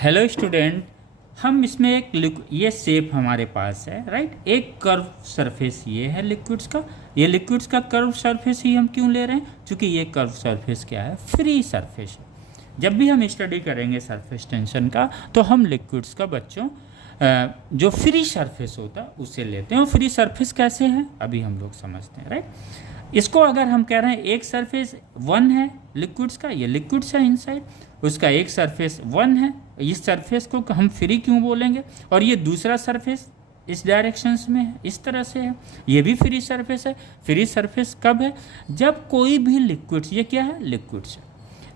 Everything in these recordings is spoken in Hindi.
हेलो स्टूडेंट, हम इसमें ये शेप हमारे पास है, राइट। एक कर्व सरफेस ये है लिक्विड्स का। ये लिक्विड्स का कर्व सरफेस ही हम क्यों ले रहे हैं? क्योंकि ये कर्व सरफेस क्या है? फ्री सरफेस है। जब भी हम स्टडी करेंगे सरफेस टेंशन का तो हम लिक्विड्स का बच्चों जो फ्री सरफेस होता है उसे लेते हैं। और फ्री सरफेस कैसे है अभी हम लोग समझते हैं, राइट। इसको अगर हम कह रहे हैं एक सरफेस 1 है लिक्विड्स का, ये लिक्विड्स है इनसाइड, उसका एक सरफेस 1 है, इस सरफेस को हम फ्री क्यों बोलेंगे? और ये दूसरा सरफेस इस डायरेक्शंस में है, इस तरह से है, ये भी फ्री सरफेस है। फ्री सरफेस कब है? जब कोई भी लिक्विड्स, ये क्या है? लिक्विड्स है,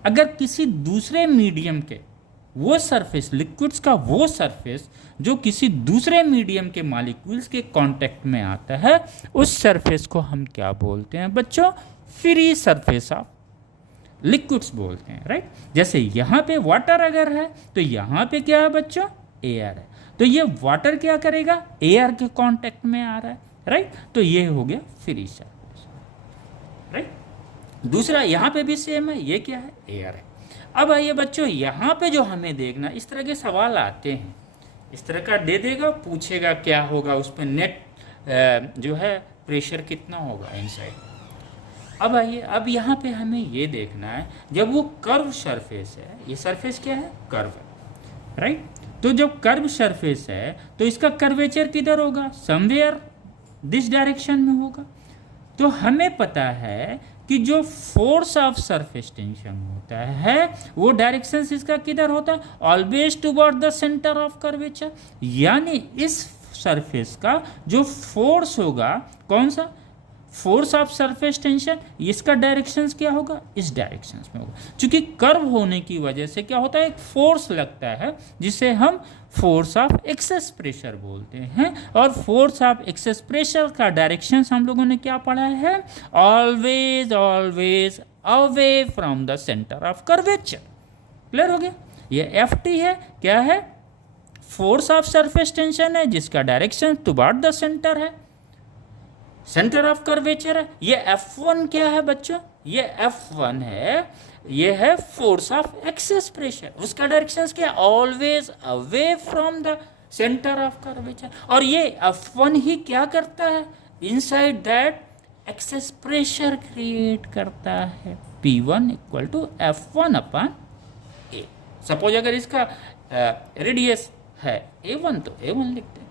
अगर किसी दूसरे मीडियम के वो सरफेस, लिक्विड्स का वो सरफेस जो किसी दूसरे मीडियम के मॉलिक्यूल्स के कांटेक्ट में आता है, उस सरफेस को हम क्या बोलते हैं बच्चों? फ्री सरफेस ऑफ लिक्विड्स बोलते हैं, राइट। जैसे यहाँ पे वाटर अगर है तो यहाँ पे क्या है बच्चों? एयर है, तो ये वाटर क्या करेगा? एयर के कांटेक्ट में आ रहा है, राइट। तो ये हो गया फ्री सरफेस, राइट। दूसरा यहाँ पे भी सेम है, ये क्या है? एयर है। अब आइए बच्चों, यहाँ पे जो हमें देखना, इस तरह के सवाल आते हैं, इस तरह का दे देगा, पूछेगा क्या होगा उस पर, नेट जो है प्रेशर कितना होगा इनसाइड। अब आइए, अब यहाँ पे हमें ये देखना है, जब वो कर्व सरफेस है, ये सरफेस क्या है? कर्व है, राइट। तो जब कर्व सरफेस है तो इसका कर्वेचर किधर होगा? समवेयर दिस डायरेक्शन में होगा। तो हमें पता है कि जो फोर्स ऑफ सरफेस टेंशन होता है वो डायरेक्शन इसका किधर होता है? Always toward the centre of curvature. यानी इस सरफेस का जो फोर्स होगा, कौन सा? फोर्स ऑफ सरफेस टेंशन, इसका डायरेक्शंस क्या होगा? इस डायरेक्शंस में होगा। क्योंकि कर्व होने की वजह से क्या होता है? एक फोर्स लगता है जिसे हम फोर्स ऑफ एक्सेस प्रेशर बोलते हैं। और फोर्स ऑफ एक्सेस प्रेशर का डायरेक्शंस हम लोगों ने क्या पढ़ा है? Always always away from the centre of curvature. Clear हो गया? ये Ft है, क्या है? फोर्स ऑफ सरफेस टेंशन है जिसका डायरेक्शन टुवर्ड द सेंटर है, सेंटर ऑफ कर्वेचर है। ये F1 क्या है बच्चों? ये F1 है, ये है फोर्स ऑफ एक्सेस प्रेशर, उसका डायरेक्शन क्या? Always away from the centre of curvature. और ये F1 ही क्या करता है? Inside that excess pressure create करता है। P1 equal to F1 upon A। Suppose अगर इसका रेडियस है A1 तो A1 लिखते हैं।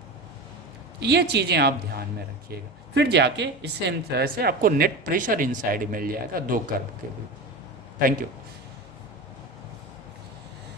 ये चीज़ें आप ध्यान में रखिएगा, फिर जाके इससे इन तरह से आपको नेट प्रेशर इनसाइड मिल जाएगा दो कर्व के लिए। Thank you.